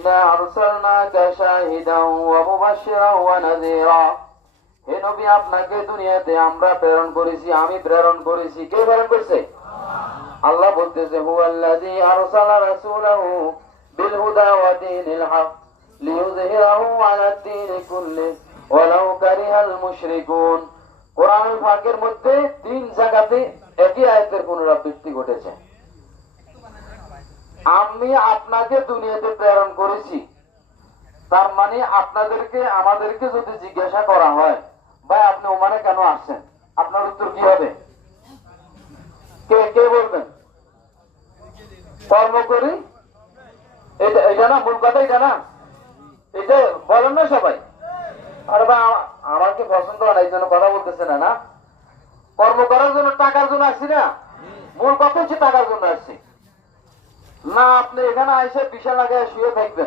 ইন্না আরসালনাকা শাহিদান ওয়া মুবাশশিরান ওয়া নাযীরা। হে নবী, আপনাকে দুনিয়াতে আমরা প্রেরণ করেছি, আমি প্রেরণ করেছি। কে প্রেরণ করেছে? আল্লাহ বলতেছে, হুয়াল্লাযী আরসালা রাসূলাহু বিল হুদা ওয়া দীনিল হক লিইয়ুযহিরাহু আলাদ দীনি কুল্লিহি ওয়ালাউ কারিহাল মুশরিকুন। কোরআনুল পাকের মধ্যে 3 জায়গাতে একই আয়াতের পুনরাবৃত্তি ঘটেছে। আমি আপনাকে দুনিয়াতে প্রেরণ করেছি, তার মানে আপনাদেরকে আমাদেরকে যদি জিজ্ঞাসা করা হয়, ভাই আপনি ওমানে কেন আসছেন, আপনার উত্তর কি হবে? কে কে বলবেন? কর্ম করি। এটা না মূল কথা, এটা না, এটা বলেন না সবাই। আর ভাই আমাকে পছন্দ হয় না, এই জন্য কথা বলতেছে না। না, কর্ম করার জন্য, টাকার জন্য আসছি না, মূল কথা হচ্ছে টাকার জন্য আসছি না। আপনি এখানে এসে বিশাল আগে শুয়ে থাকবেন।